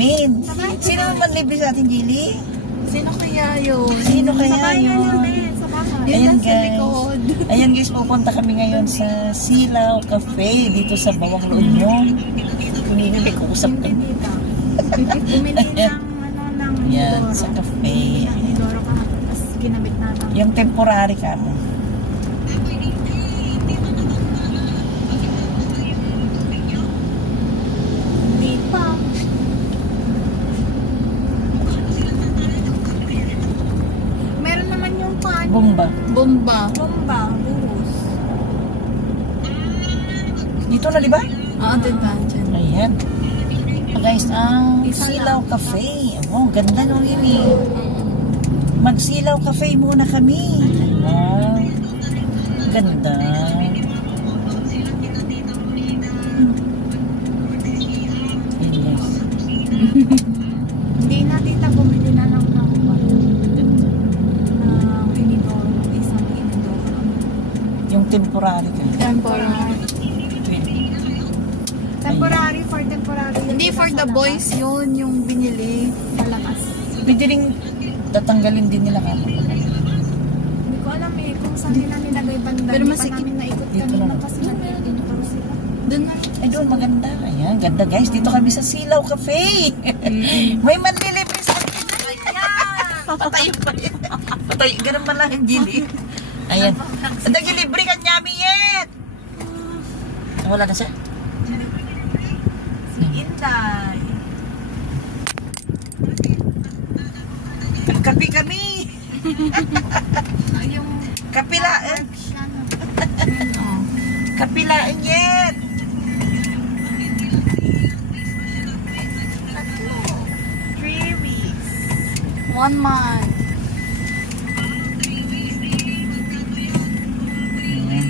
namin. Sino naman libre sa atin, Jilly? Sino kaya yun? Sino kaya yun? Ayan guys. Ayan guys, pupunta kami ngayon sa Silaw Cafe dito sa Bawang La Union. May kukusap ka. Bumili ng yan, sa cafe. Yung temporary ka mo. Hindi pa. Meron naman yung pan. Bomba. Bomba. Buhos. Dito na, di ba? Diba? Ayan. Guys, ang Silaw Cafe. Oh, ganda nung yun eh. Magsilaw Cafe muna kami. Wow. Ganda. Ayan guys. Hindi na tita bumili na lang ng inidoro. Isang inidoro. Yung temporary ka. Temporary for temporary. Hindi for the boys yun, yung binili sa labas. Pwede rin tatanggalin din nila ka. Hindi ko alam eh kung saan nila nilagay banda. Pero masikip na ikot kanina kasi dito sila. Doon na. Ay doon maganda. Ayan, ganda guys. Dito kami sa Silaw Cafe. May manlilibre sa akin. Patay pa yan. Patay. Ganun man lang yung Jilly. Ayan. Nagilibre ka niya, Miyet. Wala na siya. Inday. Kapi kami. Yung Kapilaan. Kapilaan yet. Tatlo. 3 weeks. 1 month. Ayan.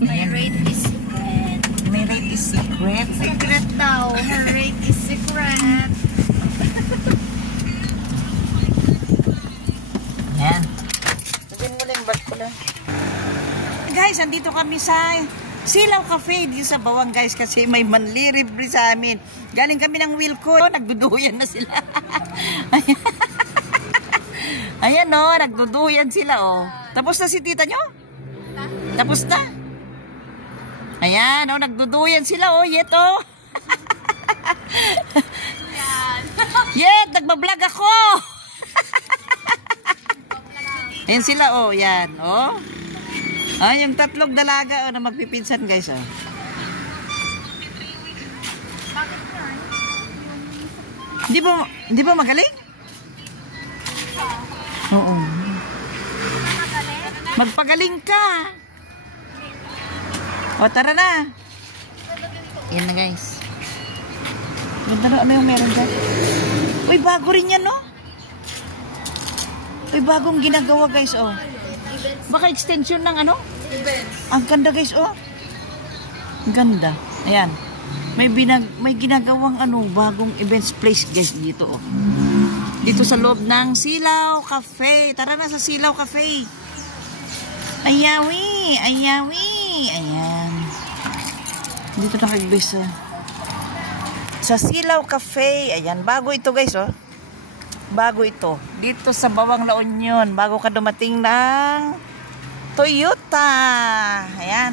My rate is secret. My rate is secret. Secret daw. Her rate is secret. Ayan. Sabihin mo na yung bag ko na. Guys, andito kami sa Silaw Cafe dito sa Bawang guys kasi may manlilibre sa amin. Galing kami ng Wilco. Nagduduyan na sila. Ayan. Ayan o, nagduduyan sila o. Tapos na si tita nyo? Tapos na? Ayan o, nagduduyan sila o. Yet o. Yet, nagbablog ako. Ayan sila o, yan o. Ay, yung tatlong dalaga o na magpipinsan guys o. Hindi ba magaling? Oo. Magpagaling ka. O, tara na. Yan na guys. Ganda na, ano yung meron dyan? Uy, bago rin yan, no? Uy, bagong ginagawa guys, oh. Baka extension ng ano? Ang ganda guys, oh. Ang ganda. Ayan. May ginagawang ano, bagong events place guys dito, oh. Dito sa loob ng Silaw Cafe. Tara na sa Silaw Cafe. Ayawi, ayawi. Ayan. Dito na kayo guys, oh. Sa Silaw Cafe. Ayan, bago ito guys, oh. Bago ito. Dito sa Bawang La Union. Bago ka dumating ng Toyota. Ayan.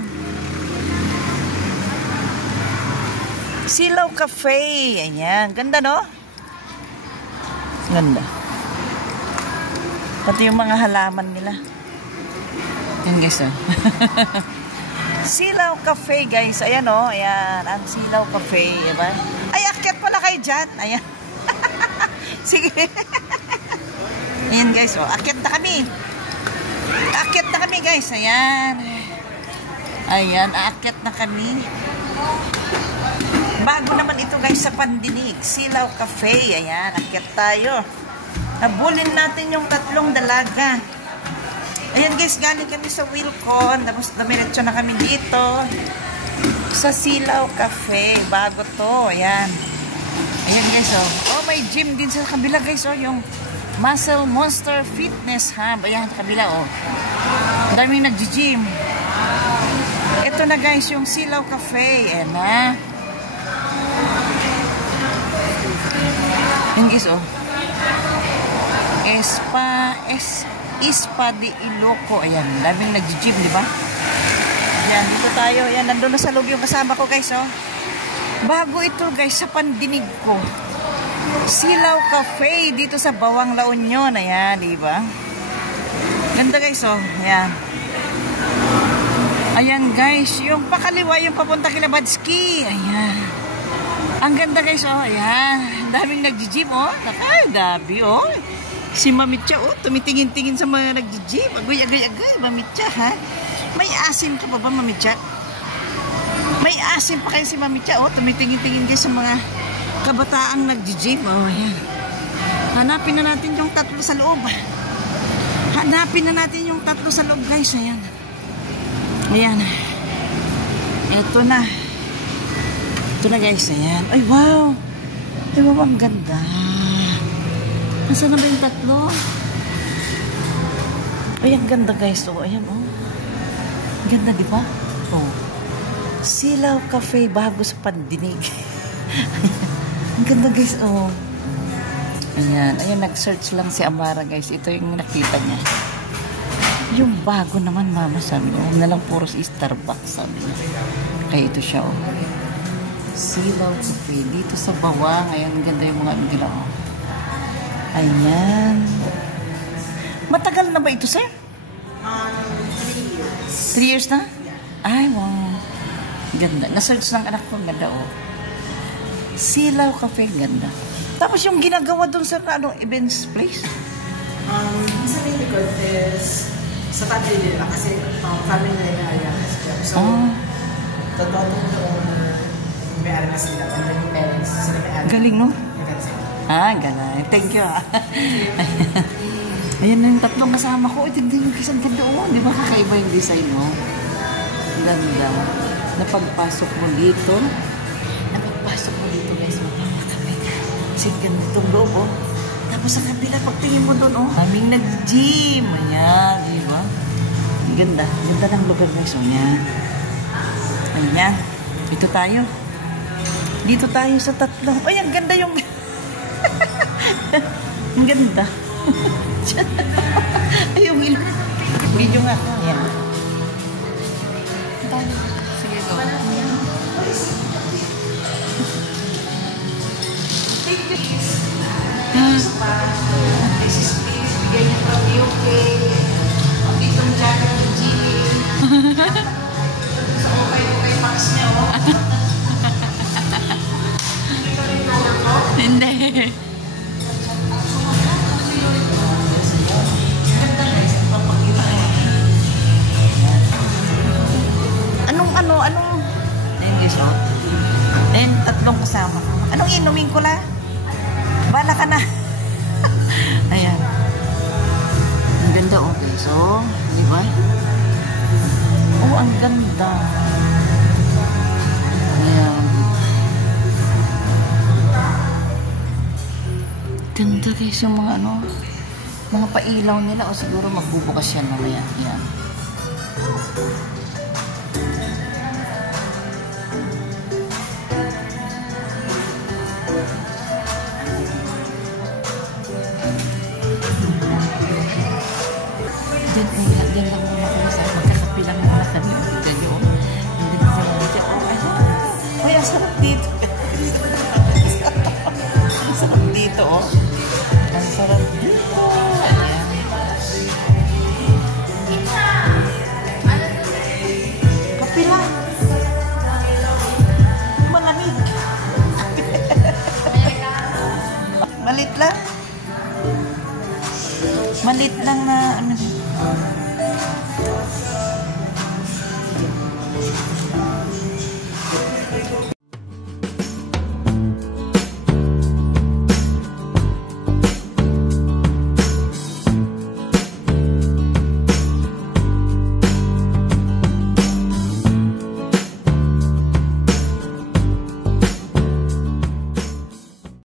Silaw Cafe. Ayan. Ganda, no? Ganda. Pati yung mga halaman nila. Ayan guys, oh. Silaw Cafe guys. Ayan, oh. Ayan. Ang Silaw Cafe. Diba? Ay, akyat pala kayo dyan. Ayan. Sige. Ayan guys, oh. Akyat na kami. Akyat na kami guys. Ayan. Ayan, aakyat na kami. Bago naman ito guys sa Pandinig. Silaw Cafe. Ayan, akyat tayo. Nabulin natin yung tatlong dalaga. Ayan guys, galing kami sa Wilcon. Tapos damiretso na kami dito. Sa Silaw Cafe. Bago to. Ayan. Ayan guys, oh. Oh, may gym din sa kabila guys, oh. Yung Muscle Monster Fitness Hub. Ayan, kabila, oh. Daming nag-gym. Ito na guys, yung Silaw Cafe. Ayan na. guys, oh. Ispa de Iloco. Ayan, daming nag-jeep, di ba? Ayan, dito tayo. Ayan, nandun na sa loob yung kasama ko, guys, oh. Bago ito, guys, sa pandinig ko. Silaw Cafe dito sa Bawang La Union. Ayan, di ba? Ganda, guys, oh. Ayan. Ayan, guys, yung pakaliwa, yung papunta kina Badski. Ayan. Ang ganda, guys, oh. Ayan. Daming nag-jeep, oh. Ay, gabi, oh. Si Mamitcha, oh, tumitingin-tingin sa mga nag-jeep. Agay, Mamitcha, ha? May asim ka pa ba, Mamitcha? May asim pa kayo si Mamitcha, oh. Tumitingin-tingin kayo sa mga kabataang nag-jeep. Oh, ayan. Hanapin na natin yung tatlo sa loob. Hanapin na natin yung tatlo sa loob, guys. Ayan. Ayan. Ito na. Ito na, guys. Ayan. Ay, wow. Ay, wow, ang ganda. Nasaan na ba yung tatlo? Ay, ang ganda, guys. Oh, ayan, oh. Ganda, di ba? Oh. Silaw Cafe bago sa pandinig. Ang ganda, guys. Oh. Ayan. Ayan, nag-search lang si Amara, guys. Ito yung nakita niya. Yung bago naman, mama, sabi ko. Na lang puros Starbucks, sabi niya. Kaya ito siya, oh. Silaw Cafe. Dito sa Bawang. Ayan, ganda yung mga nila, oh. Ayan. Matagal na ba ito, sir? 3 years. 3 years na? Ay, wow. Ganda. Na-search ng anak ko. Ganda, oh. Silaw Cafe. Ganda. Tapos yung ginagawa doon sa events place? Isa rin because is sa family nila. Kasi family nila ay SPM. So, totoo owner, may-ari na sila. And then yung parents, sila may-ari. Galing, no? Galing. Thank you, Ayan na yung tatlong kasama ko. Ito din yung kisang ganda, oh. Di ba kakaiba yung design, no? Ganda. Napagpasok mo dito. Guys. Magmama kami. Kasi ganda itong loob, oh. Tapos sa kabila, pagtingin mo doon, oh. Kaming nag-gym. Ayan, di ba? Ganda. Ganda ng lugar, guys. Ayan. Ayan. Ito tayo. Dito tayo sa tatlo. Ay, ang ganda yung... Ang ganda. Ay, yung ilong. Video nga. Ayan. Sige, go. This is please. Bigay niya from UK. Ditong Jana ng Gili. So, okay, Max niya, oh. Hindi. Anong English, oh? And tatlong kasama. Anong inumin ko la? Bala ka na. Ayan. Ang ganda, okay. So, di ba? Oh, ang ganda. Ayan. Ganda, guys, yung mga mga pailaw nila. O siguro magbubukas yan mamaya. Ayan. Diyan lang muna kami sa magkakapi lang muna kami. Diyan yun. Hindi na sila dito. Ay, ang sarap dito. Ang sarap dito, oh. Ang sarap dito. Ayan. Kapi lang. Malamig. Malit lang. Malit lang na